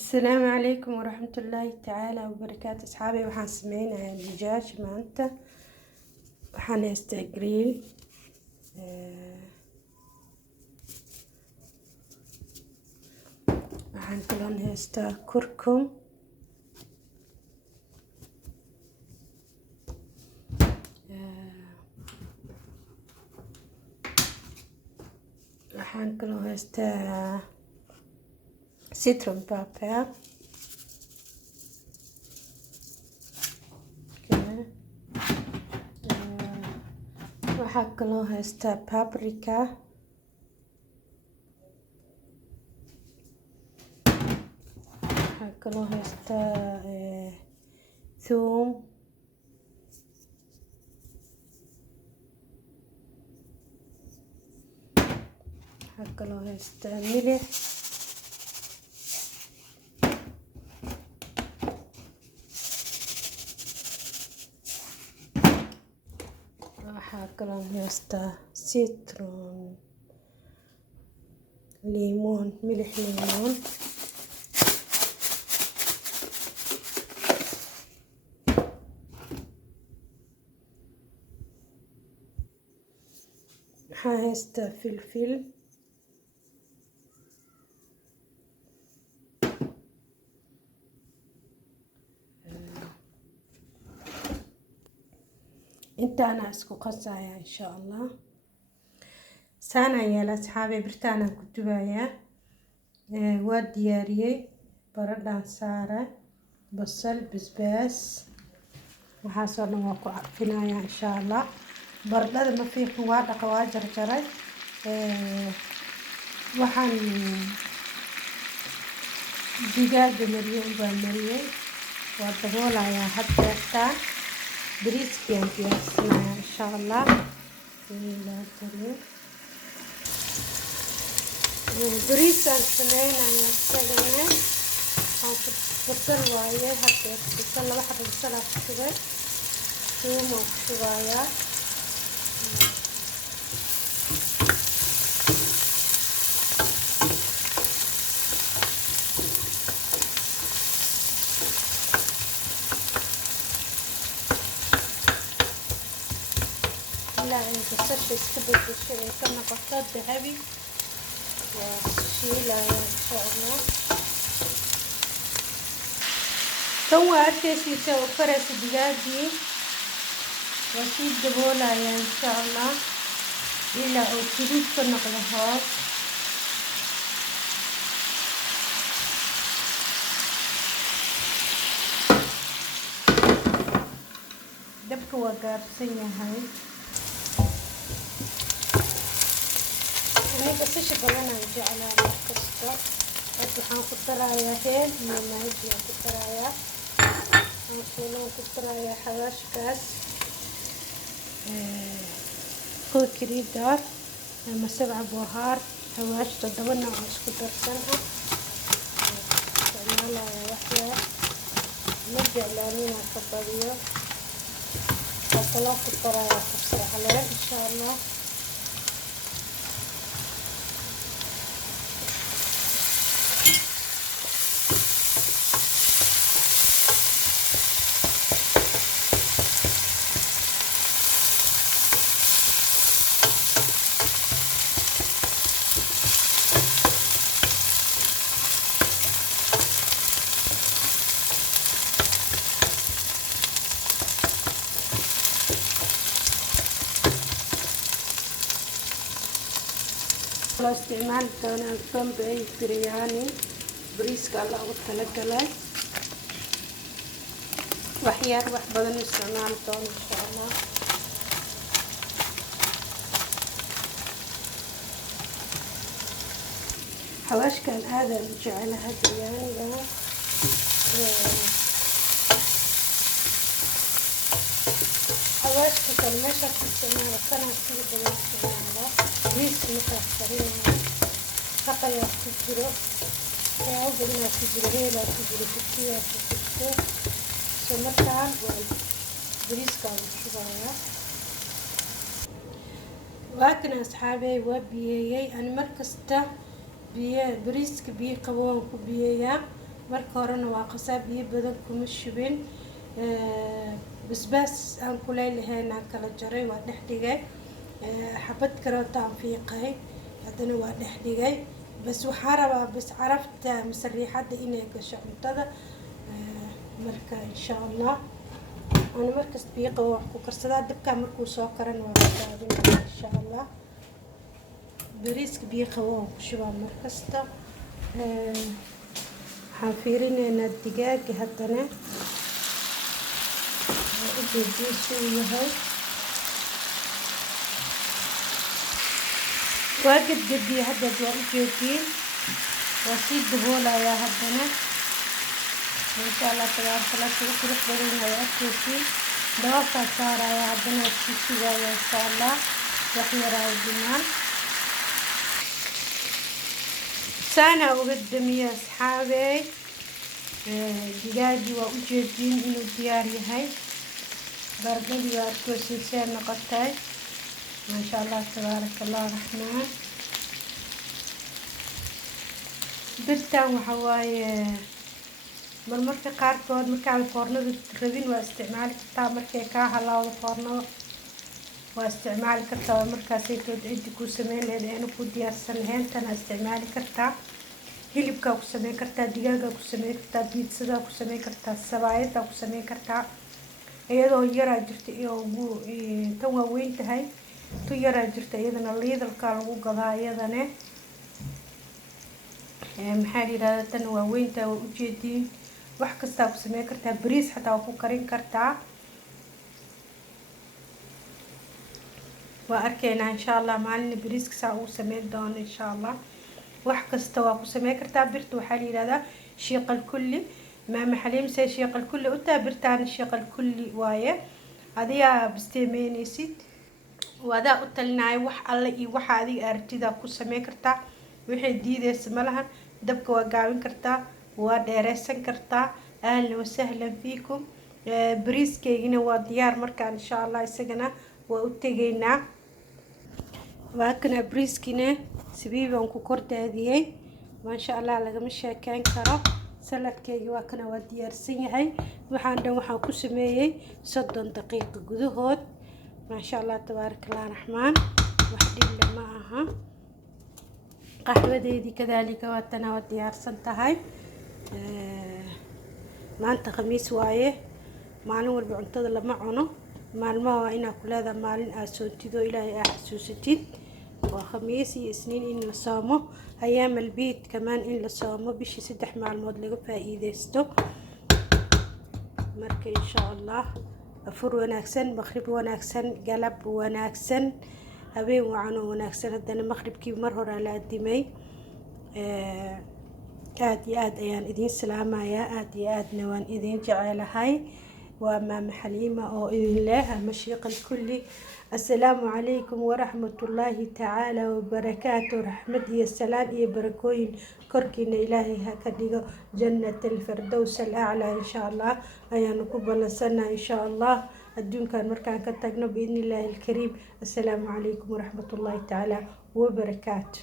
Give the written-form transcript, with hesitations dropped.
السلام عليكم ورحمة الله تعالى وبركاته أصحابي. waxaan sameynayaa digaag maanta. waxaan haystaa grill, waxaan kaloo haystaa kurkum, waxaan kaloo haystaa citron pepper, waxaan kaloo haystaa paprika, waxaan kaloo haystaa thum, waxaan kaloo haystaa milix, waxaa kaloo haystaa citron, limon, milix limon, waxaa haystaa filfil, intaana isku qasaya insha Allah. saanaan yeela asxaabi, birtaanaan ku dubayaa. waa diyaariyey baradhaan saara, basal, basbaas, waxaasoo dhan waa ku carfinayaa insha Allah. baradhada ma fiiqin, waa dhaqa, waa jarjaray. waxaan digaaga mariyey baa mariyey, waa daboolayaa haddeertaan. bariiskiyaan diyaarsanayaa insha Allah. bariisaan sameynayaa isagana. basal waaye haddeer, basal laba xabo basalaa ku shubay, tuum oo ku shubayaa, ilaa ay basasha iska bedesho ay ka noqoto dahabi. waa shiilayaa insha Allah. tan waa arkaysiisa oo karaysa digaagii. waa sii daboolayaa insha Allah ilaa uu guduud ka noqdo hoos. dabka waa gaabsan yahay. aniga basasha badanaan jeclaa markasta. hadda waxaan ku darayaa heel iyo maaji aan ku darayaa. waxaan ku darayaa xawaashkaas kookiridar ama sabca buhaar, xawaash 7 nooc oo isku darsan ah. isticmaalayaa waxyar, ma jeclaan inaan ka badiyo. waxaa kaloo ku darayaa kabsar caleen insha Allah. loo isticmaali doonaa Bombay biryani, bariiska loogu talagalay. waxyar wax badan isticmaali doono insha Allah. xawaashkan aadaan u jecelahay biryaniga. xawaashka kale meeshaad ku isticmaalo kanaa sida badan isticmaalo. bariiska markaad karinayo haqayaa ku jiro, waxyaabo badanaa ku jiro, heelaa ku jiro, kukiyaa ku jirto. so markaan waa bariiskaa lagu shubayaa. waa kana asxaabey, waa biyeeyey. ani markasta bariiska biyo qaboon ku biyeeyaa. marka horena waa qasaa biyo badan kuma shubin basbaas aan kuleelahayn aan kala jaray waa dhex dhigay xabad karoota aan fiiqay haddana waa dhex dhigay bas waxaa rabaa bas carafta mise riixadda inay gasho cuntada marka insha allah أنا مركز بيقى وكوكر صدق دبكة مركوز سكرا وعشابين إن شاء الله بريسك بيقى وشوى مركزته حافيرين إن الدجاج هتنا وأجيب شوية هاي واجد بدي هدد وأجيبين وأسيب دهولا يا هدنا إن شاء الله تبارك الله تروح بدون ويأكل دوافع صار يا عبدنا الشيشة إن شاء الله وحيرة الجمال سنة وقدم يا أصحابي دجاجي وأجيبين إنه دياري هاي برقلي وأركو سلسلة نقطعي ما شاء الله تبارك الله الرحمن برتا وحواي marmarka qaarkood markaa foornada rabin waa isticmaali kartaa markay kaa halaawdo foornada waa isticmaali kartaa markaasay tood cidi ku sameyn lahayd ayna ku diyaarsan lahayn tana isticmaali kartaa hilibkaa ku sameyn kartaa digaagaa ku sameyn kartaa biidsadaa ku sameyn kartaa sabaayaddaa ku sameyn kartaa iyadoo yaraa jirta iyo tan waa weyn tahay tu yaraa jirta iyadana liidalkaa lagu gadaa iyadane maxaa la yidhahdaa tan waa weyntaa waa ujeediin wax kasta ku sameyn kartaa bariis xataa ku karin kartaa waa arkeynaa insha allah maalin bariiska saa uu sameyn doono insha allah wax kasta waa ku sameyn kartaa birta waxaa la yidhahdaa shiiqal kulli maama xaliim say shiiqal kulli u tahay birtaana shiiqal kulli waaye adigaa bisteemeynaysid wadaa u talinaayo wax alle iyo waxa adiga aragtidaa ku sameyn kartaa wixii diidaysa malahan dabka waa gaabin kartaa waa dheereysan kartaa ahlan wasahlan fiikum bariiskeygina waa diyaar markaan insha allah isagana waa u tegaynaa waa kana bariiskina sabiibaan ku kor daadiyey maasha allah lagama sheekeyn karo saladkeyga waa kana waa diyaarsan yahay waxaan dhan waxaan ku sameeyey 30 daqiiqo gudahood maasha allah tabaaraka allah raxmaan wax dhib ma aha قهوتي كذلك واتنا وديار سنتهاي maanta khamiis waaye maalin walba cuntada lama cuno maalmaha waa inaa kuleeda maalin aad soontido ilaahay aa xasuusatid waa khamiis iyo isniin in la soomo ayaam albiid kamaan in la soomo bishii 3 maalmood laga faa'iideysto marka insha allah afur wanaagsan maqrib wanaagsan galab wanaagsan habeen wacan oo wanaagsan haddana maqribkii mar hore la adimay aad iyo aad ayaan idiin salaamayaa aad iyo aadna waan idiin jecelahay waa maama xaliima oo idin leh mashiiqal kulli assalaamu calaykum waraxmatullaahi tacaala wabarakaatu raxmad iyo salaan iyo barakooyin korkiina ilaahay ha ka dhigo jannat alfirdows alaclaa insha allah ayaanu ku ballansanaa insha allah adduunkan markaan ka tagno biidni illaahi alkariim assalaamu calaykum waraxmatullaahi tacaala wabarakaatu